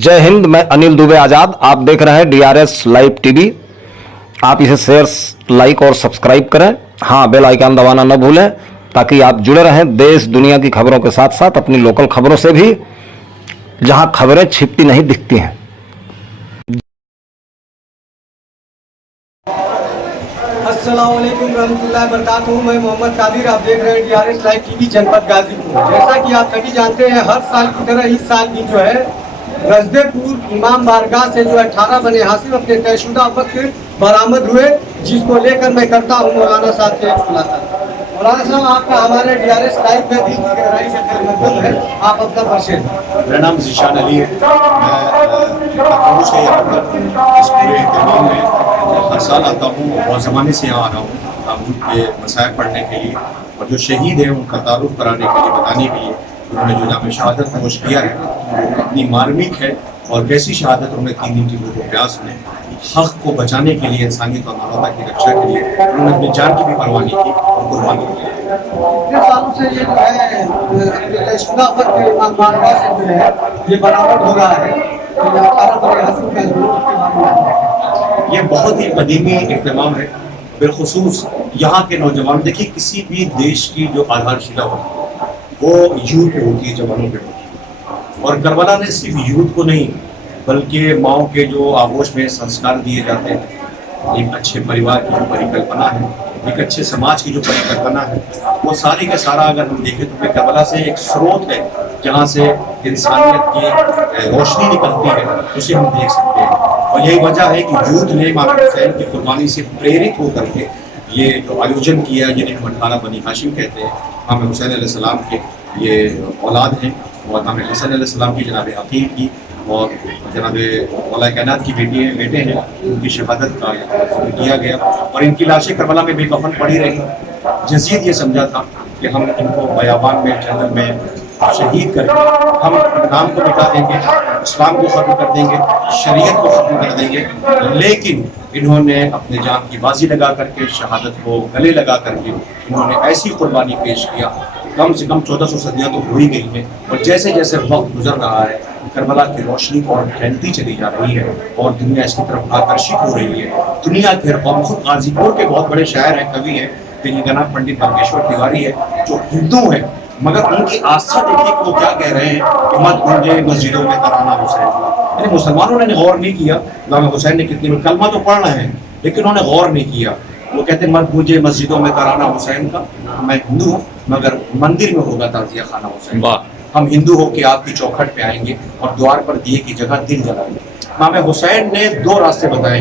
जय हिंद। मैं अनिल दुबे आज़ाद। आप देख रहे हैं डीआरएस लाइव टीवी। आप इसे शेयर, लाइक और सब्सक्राइब करें। हाँ, बेल आइकन दबाना न भूलें ताकि आप जुड़े रहें देश दुनिया की खबरों के साथ साथ अपनी लोकल खबरों से भी, जहां खबरें छिपती नहीं दिखती हैं। अस्सलाम वालेकुम रहमतुल्लाहि व बरकातहू। मैं मोहम्मद कादिर, आप देख रहे हैं डीआरएस लाइव टीवी जनपद गाजीपुर। जैसा कि आप सभी जानते हैं, हर साल की तरह इस साल भी जो है रजदेपुर इमाम बारगाह से जो 18 बने हासिल अपने तयशुदा वक्त बरामद हुए, जिसको लेकर मैं करता हूँ मौलाना साहब से खुलासा। मौलाना साहब, आपका हमारे डीआरएस लाइव में दिल की गहराई से खिदमत है। आप अपना परिचय। मेरा नाम ज़ीशान अली है। मैं लखनऊ से यहाँ पर इस पूरे इत्तेमाम में हर साल आता हूँ। बहुत ज़माने से यहाँ आ रहा हूँ ताबूत के मसाइल पढ़ने के लिए और जो शहीद हैं उनका तारुफ कराने के लिए, बताने के लिए। उन्होंने जो नाम शहादत नोश किया है वो इतनी मार्मिक है और कैसी शहादत उन्होंने 3 दिन की वो प्यास में हक़ को बचाने के लिए, इंसानियत और मानवता की रक्षा के लिए उन्होंने अपनी जान की भी परवाह नहीं की और कुर्बानी की। कितने सालों से ये जो है अपने तयशुदा वक्त इमाम बारगाह से जो है ये बरामद हो रहा है, तो ये 18 बने हासिल का जो उसके बारे में ये बहुत ही कदीमी इख्तिमाम है। बिलखुसूस यहाँ के नौजवान, देखिए किसी भी देश की जो आधारशिला होती है वो यूथ पे होती है, जवानों पे होती है। और करबला ने सिर्फ यूथ को नहीं बल्कि माओ के जो आगोश में संस्कार दिए जाते हैं, एक अच्छे परिवार की जो परिकल्पना है, एक अच्छे समाज की जो परिकल्पना है, वो सारी का सारा अगर हम देखें तो करबला से एक स्रोत है जहाँ से इंसानियत की रोशनी निकलती है, उसे हम देख सकते हैं। और यही वजह है कि यूथ ने इमाम हुसैन की कुर्बानी से प्रेरित होकर के ये जो आयोजन किया, जिन्हें हम 18 बनी हाशिम कहते हैं। इमाम हुसैन अलैहिस्सलाम के ये औलाद हैं और इमाम हसन अलैहिस्सलाम की जनाब अकील की और जनाब मौला कायनात की बेटे हैं, उनकी शहादत का किया गया और इनकी लाशें करबला में बेकफन पड़ी रही। यजीद ये समझा था कि हम इनको बयाबान में, जंगल में शहीद करके हम नाम को मिटा देंगे, इस्लाम को ख़त्म कर देंगे, शरीयत को ख़त्म कर देंगे। लेकिन इन्होंने अपने जान की बाजी लगा करके, शहादत को गले लगा करके इन्होंने ऐसी कुर्बानी पेश किया। कम से कम 1400 सदियाँ तो हो ही गई हैं और जैसे जैसे वक्त गुजर रहा है करबला की रोशनी और फैलती चली जा रही है और दुनिया इसकी तरफ आकर्षित हो रही है। दुनिया के कौम, खुद गाजीपुर के बहुत बड़े शायर हैं, कवि हैं, जनाब पंडित बागेश्वर तिवारी है, जो हिंदू हैं, मगर उनकी आस्था देखिए वो क्या कह रहे हैं कि मत गूंजे मस्जिदों में तराना हुसैन का। यानी मुसलमानों ने गौर नहीं किया इमाम हुसैन ने कितनी कलमा तो पढ़ रहे हैं लेकिन उन्होंने गौर नहीं किया। वो कहते हैं मत गूंजे मस्जिदों में तराना हुसैन का। मैं हिंदू हूँ मगर मंदिर में होगा ताजिया खाना हुसैन। हम हिंदू हो के आपकी चौखट पे आएंगे और द्वार पर दिए की जगह दिल जलाएंगे। इमाम हुसैन ने 2 रास्ते बताए।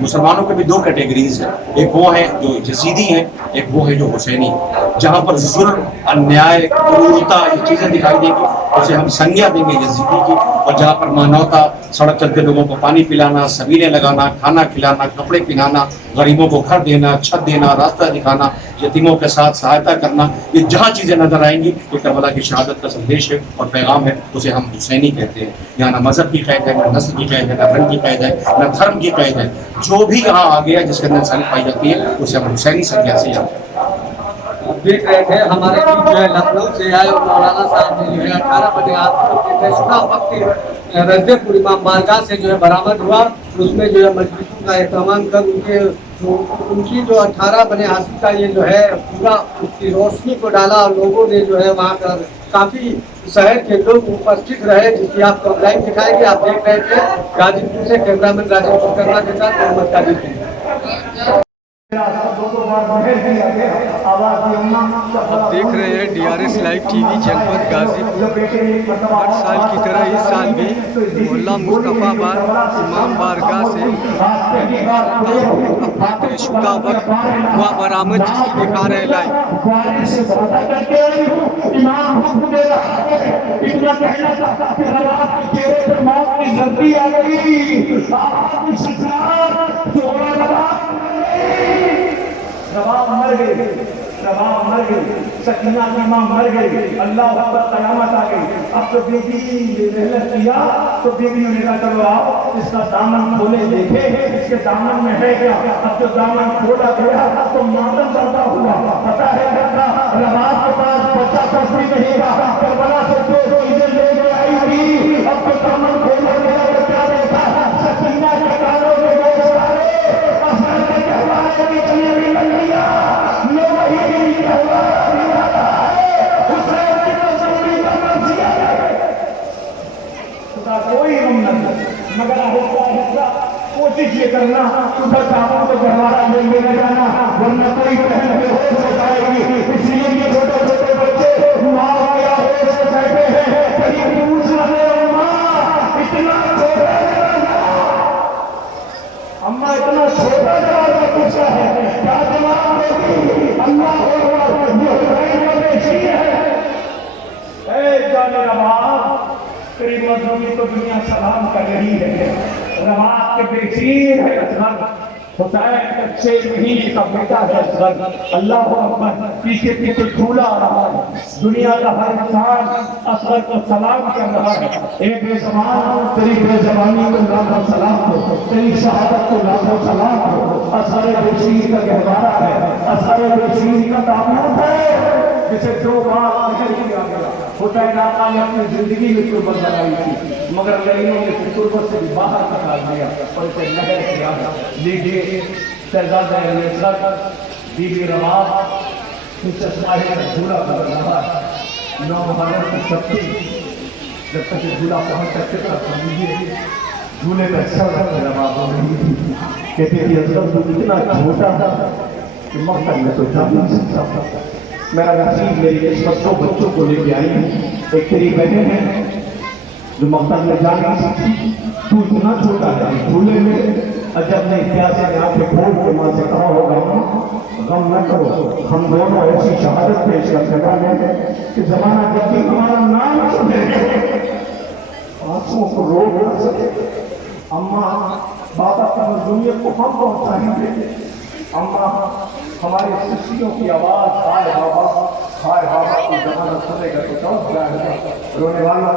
मुसलमानों के भी 2 कैटेगरीज हैं, एक वो है जो यजीदी हैं, एक वो है जो हुसैनी। जहाँ पर जुल्म, अन्याय, क्रूरता ये चीज़ें दिखाई देंगी उसे हम संज्ञा देंगे यजीदी की। और जहाँ पर मानवता, सड़क चलते लोगों को पानी पिलाना, सबीलें लगाना, खाना खिलाना, कपड़े पहनाना, गरीबों को घर देना, छत देना, रास्ता दिखाना, यतीमों के साथ सहायता करना, ये जहाँ चीज़ें नजर आएंगी तो करबला की शहादत का संदेश है और पैगाम है, उसे हम हुसैनी कहते हैं। यहाँ ना मजहब की कैद है, ना नस्ल की कैद है, ना रंग की कैद है, ना धर्म की कैद है। जो भी यहाँ आ गया जिसके अंदर इंसानियत पाई जाती है उसे हम हुसैनी संज्ञा से याद करते हैं। देख रहे थे हमारे बीच जो है लखनऊ से आए और मौलाना साहब ने जो है 18 बने हासिल अपने तयशुदा वक्त रजदेपुर इमाम बारगाह से जो है बरामद हुआ। उसमें जो है मजलिसों का एहतमाम कर उनकी जो 18 बने हासिल का ये जो है पूरा उसकी रोशनी को डाला और लोगों ने जो है वहाँ पर काफ़ी शहर के लोग उपस्थित रहे, जिसकी आपको लाइव दिखाएंगे। आप देख रहे थे गाजीपुर से कैमरामैन राजेश शर्मा के साथ मोहम्मद कादिर। आप देख रहे हैं डीआरएस लाइव टीवी जनपद गाजीपुर। हर साल की तरह इस साल भी मोहल्ला मुस्तफाबाद इमाम बारगाह से अपना तयशुदा वक्त हुआ बरामद, जिसकी दिखा रहे लाइव। शबाब मर गई, शबाब मर गई, सकीना की माँ मर गई, अल्लाह अकबर, कयामत आ गई। अब तो बीबी ने मेहनत किया तो बीबी ने कहा चलो आओ इसका दामन खोले देखे इसके दामन में है क्या। अब जो दामन खोला गया तो मातम करता हुआ पता है रबाब के पास बच्चा कुछ भी नहीं रहा, करबला से जो चीजें ले आई थी अब तो दामन खोला गया करना, सुबह शाम को गहवारा लेके न जाना, वरना कोई बहन बेहोश हो जाएगी। इसलिए ये छोटे छोटे बच्चे माँ क्या होश से बैठे हैं, कहीं पूछ रहे हो माँ इतना छोटा अम्मा इतना छोटा जवाब पूछा है, क्या जवाब देगी? अल्लाह जाने रवाब तेरी मजलूमी तो दुनिया सलाम कर रही है। रवाब के बेशीर है असगर, हुसैन का 6 महीने का बेटा है असगर। अल्लाह अकबर, पीछे पीछे झूला आ रहा है, दुनिया का हर इंसान असगर को सलाम कर रहा है। ए बेज़बान तेरी बेज़बानी को लाखों सलाम हो, तेरी शहादत को लाखों सलाम हो। असगर बेशीर का गहवारा है, असगर बेशीर का ताबूत है जिसे 2 बार नजर किया गया। हुसैन आका ने अपनी जिंदगी में तुर्बत लगाई थी, मगर लड़ियों ने उस तुर्बत से भी बाहर निकाल दिया और इसे लहर किया। लीजिए शहजादा बीबी रवाब झूला कर रहा है। 9 मुहर्रम की शक्ति जब तक झूला पहुंच सकते था, समझिए झूले में सब रवाब हो रही थी। कहते थे इतना छोटा था कि मक्तब में तो जा नहीं सकता। मेरा नसीब मेरी किस्मत 2 बच्चों को लेके आई है। एक तेरी बहन है जो मक्तब में जा नहीं सकती, तू इतना छोटा है झूले में। अजब ने प्यासे ने आंखें खोल के मां से कहा होगा गम न करो, हम दोनों ऐसी शहादत पेश करने वाले हैं कि जमाना जब भी हमारा नाम सुने आंसुओं को रोक न सके। अम्मा बाबा की मजलूमियत को हम पहुंचाएंगे। अम्मा हमारी सृष्टियों की आवाज हाय बाबा की जमाना सुनेगा तो चौंक जाएगा। रोने वाला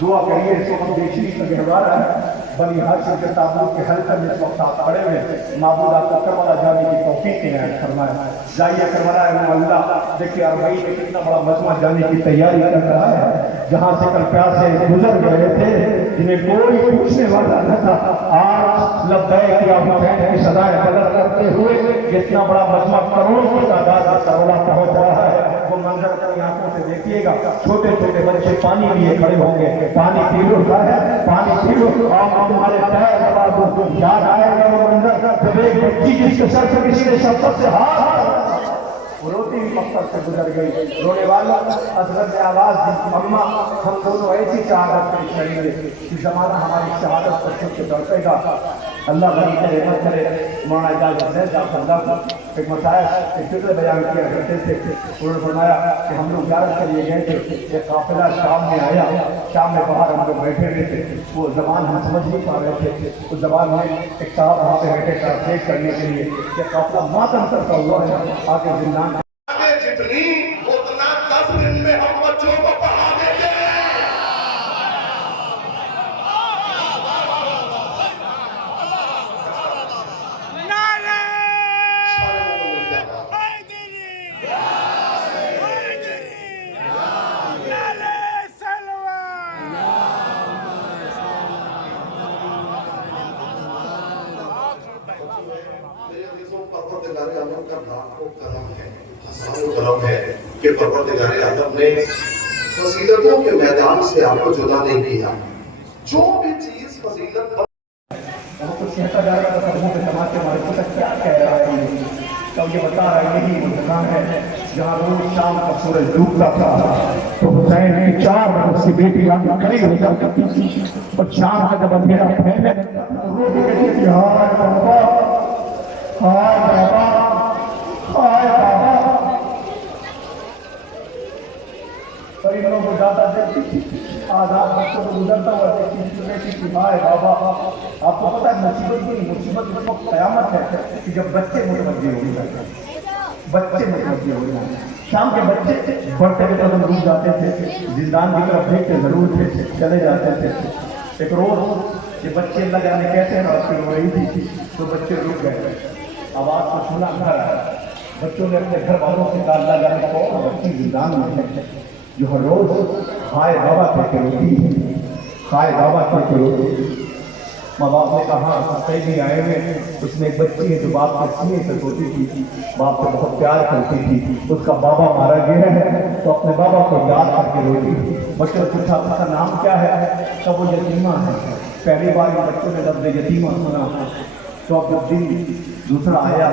दुआ करिए, इसको हम बेशरी का गहवारा है। बनी हाशिम के ताबूत के हल्के में इस वक्त आप खड़े हुए, माबूद आपको करबला जाने की तौफीक इनायत फरमाए। जाइए करबला अल्लाह, देखिए अरबई में कितना बड़ा मजमा जाने की तैयारी कर रहा है, जहाँ से कल प्यासे गुजर गए थे जिन्हें कोई पूछने वाला न था। आज लब्बैक या हुसैन की सदाएं बदल करते हुए जितना बड़ा मजमा करोड़ों की तादाद में करबला पहुंच रहा है, वो मंजर अपनी आंखों से देखिएगा। छोटे छोटे बच्चे पानी लिए खड़े होंगे, पानी पी लो है, पानी पी लो। तुम्हारे पैर दबा दो, याद आएगा वो मंजर जब एक बच्ची जिसके सर से किसी ने शब्द से हाथ रोती हुई मकसद से गुजर गई। रोने वाला असगर ने आवाज दी, अम्मा हम दोनों ऐसी शहादत पेश करेंगे कि जमाना हमारी शहादत पर छुप के दौड़ेगा। अल्लाह बड़ी रहमत करे। मौलाना इजाज़त एक मसाइल एक फिक्र बयान किया करते थे। उन्होंने फरमाया कि हम लोग ज़ियारत के लिए गए थे, एक काफिला शाम में आया, शाम में बाहर हम लोग बैठे हुए थे, वो ज़बान हम समझ नहीं पा रहे थे। उस ज़बान में एक साहब वहाँ पे बैठे ट्रांसलेट करने के लिए कि काफिला मातम करता हुआ है आगे जिंदान जितनी उतना 10 दिन में हम बच्चों को पढ़ा देते हैं। परवरदिगारे आलम का लाखों करम है, हजारों करम है कि परवरदिगारे आलम ने फजीलतों के मैदान से आपको जुदा नहीं किया। जो भी चीज फजीलत वो कुछ कहता जा रहा था, मुंह पे समाज के मारे को क्या कह रहा है, तब ये बता रहा है यही वो जगह है जहाँ रोज शाम का सूरज डूबता था तो हुसैन की 4 बरस की बेटी आके खड़ी हो जाती थी और शाम का जब अंधेरा फैले रोटी कहती थी हाय बाबा हाय बाबा हाय बाबा। परिवारों को जाता देखती थी, आजाद बच्चों को गुजरता हुआ देखती थी हाय बाबा। आपको पता है मुसीबत वो क़यामत है कि जब बच्चे मुतवज्जे हो जाते, बच्चे मुतवज्जे हो जाते। शाम के बच्चे बढ़ते के कदम रुक जाते थे, जिंदान की तरफ देखते जरूर थे, चले जाते थे। एक रोज ये बच्चे अल्लाह जाने कैसे रात हो रही थी तो बच्चे रुक गए, आवाज को सुना घर आया। बच्चों ने अपने घर वालों से कहा अल्लाह जाने कौन बच्ची जिंदान में है जो हर रोज हाय बाबा कहते रोती है, हाय बाबा कहते रोती। माँ बाप ने कहा कई भी आए हुए, उसमें एक बच्ची है जो बाप के सीने से सोती थी, बाप को बहुत प्यार करती थी, उसका बाबा मारा गया है तो अपने बाबा को याद करके रोती थी। बच्चों ने पूछा उसका नाम क्या है, तब वो यतीमा है। पहली बार बच्चों ने लफ्ज़ यतीमा सुना तो अब जब दिन दूसरा आया,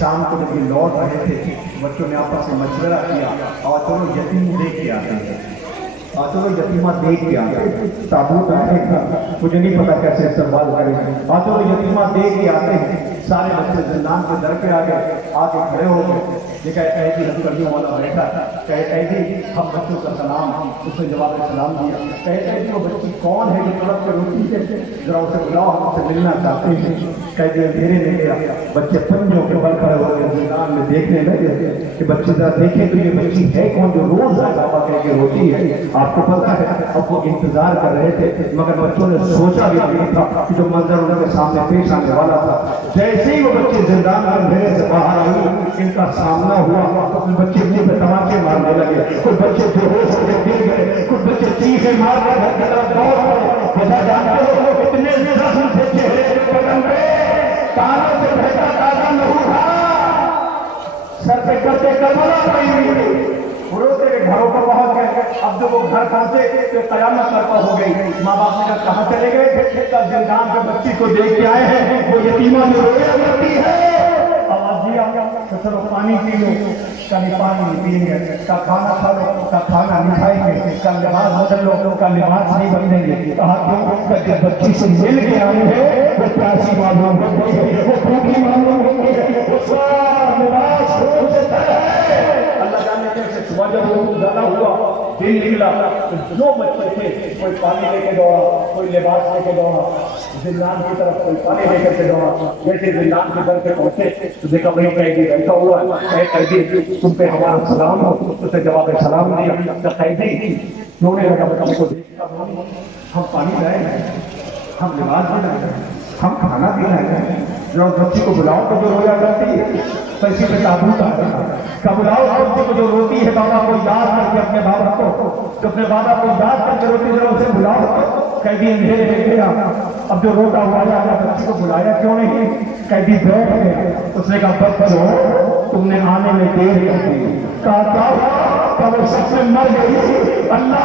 शाम को जब ये लौट रहे थे, बच्चों ने आपस में मशवरा किया और चलो यतीम देख के आते हैं, और चलो यतीमा देख के आते हैं। ताबूत रहेगा, मुझे नहीं पता कैसे इस्तेमाल करेंगे, और चलो यतीमा देख के आते हैं। सारे बच्चे जिंदान के दर पे आ गए, आके खड़े हो गए। ये कहे जी हथकड़ियों वाला बैठा, कहे जी हम बच्चों का सलाम, उसने जवाब में सलाम दिया। कहे जी वो बच्ची कौन है जो तड़प के रोती है, जरा उसे बुलाओ, हम उससे मिलना चाहते हैं। कहे जी अंधेरे में गया, बच्चे पंजों के बल खड़े हो गए, जिंदान में देखने लगे कि बच्ची जरा देखें तो ये बच्ची है कौन जो रोज बाबा कह के रोती है। आपको पता है अब वो इंतजार कर रहे थे, मगर बच्चों ने सोचा भी नहीं था कि जो मंजर उनके सामने पेश आने वाला था। जैसे ही वो बच्चे जिंदान में अंधेरे से बाहर आई, इनका सामना हुआ तो कुछ बच्चे मुंह पे तमाचे मारने लगे, कुछ बच्चे बेहोश होकर गिर गए, कुछ बच्चे चीखे मार कर घर की तरफ दौड़ पड़े। वजह जानते हो इतने जख्म थे चेहरे के बदन पे, कानों से बहता ताजा लहू था, सर पे करते करबला पड़ी हुई थी। रोते के घरों पर पहुंच गए। अब जब वो घर पहुंचे तो कयामत करता हो गई। माँ बाप ने कहा चले गए थे, कल जिंदान के बच्ची को देख के आए हैं, वो यतीमा में रोया करती है। आवाज दिया तो चलो पानी पी लो, कल पानी नहीं पिएंगे, का खाना खा लो, का खाना नहीं खाएंगे, कल लिबास बदल लो, का लिबास नहीं बदलेंगे। कहा क्यों? जब बच्ची से मिल के आए हैं वो प्यासी मालूम हो गई है, वो भूखी मालूम हो गई है, वो स्वाद लिबास खून से तर है। अल्लाह जाने कैसे सुबह जब वो ज्यादा हुआ, दिन निकला तो जो बच्चे थे कोई पानी लेके दौड़ा, कोई लिबास लेके दौड़ा, जिंदान की तरफ कोई पानी लेकर के दौड़ा। जैसे जिंदान के घर पे पहुंचे तो देखा वही कैदी बैठा हुआ है। कैदी तुम पे हमारा सलाम हो, उसने जवाब सलाम दिया। जब कैदी रोने लगा, हमको देखा हम पानी लाए, हम लिबास भी लाए, हम खाना भी लाए, जो बच्ची को बुलाओ तो जो रोया करती है पैसे पे ताबूत आता है। कब बुलाओ बच्ची को जो रोती है बाबा को याद करके, अपने बाबा को जो अपने बाबा को याद करके रोती है, उसे बुलाओ। कैदी अंधेरे में गया, अब जो रोता हुआ आया, बच्ची को बुलाया क्यों नहीं? कैदी बैठ गया, उसने कहा बच्चों तुमने आने में देर कर दी। कहा वो सब में मर गई, अल्लाह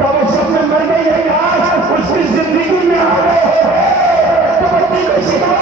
का वो सब में मर गई है, आज उसकी जिंदगी में आ गए तो बच्ची को शिकार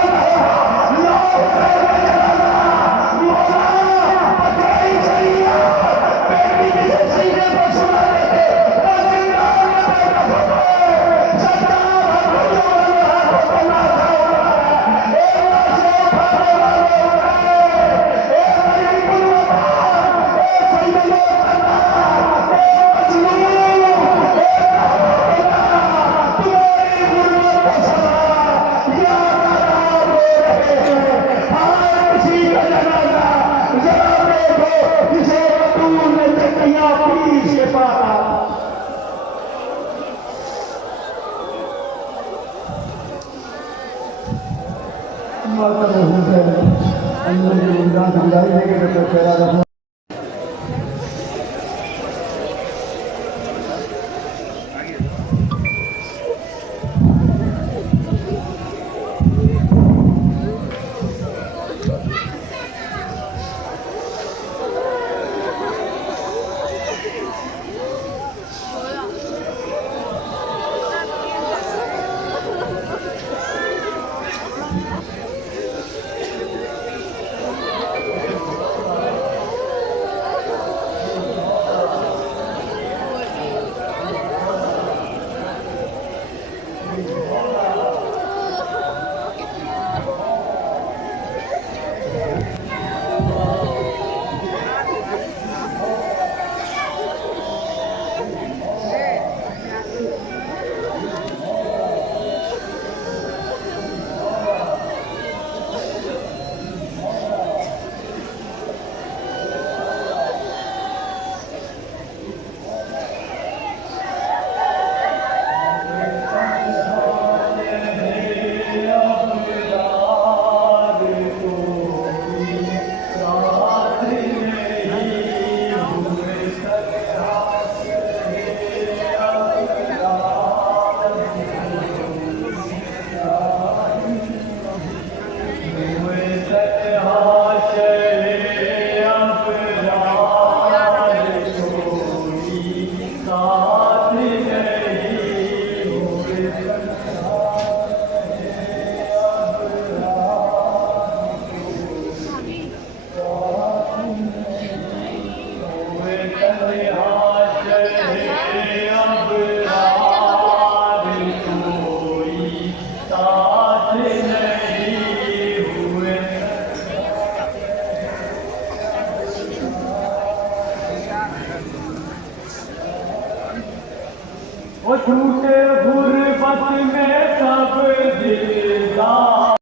छूटे गुरबत में सब दिलदार।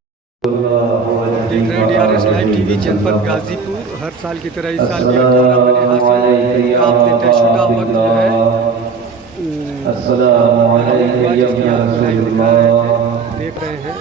देख रहे हैं DRS लाइव टीवी जनपद गाजीपुर। हर साल की तरह इस साल भी 18 बजे यहाँ से काम देते हैं शुदा वक्त जो है देख रहे हैं।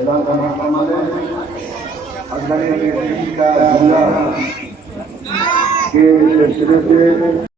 اعلان کرنا فرماتے ہیں افغانی کا جملہ کے سلسلے سے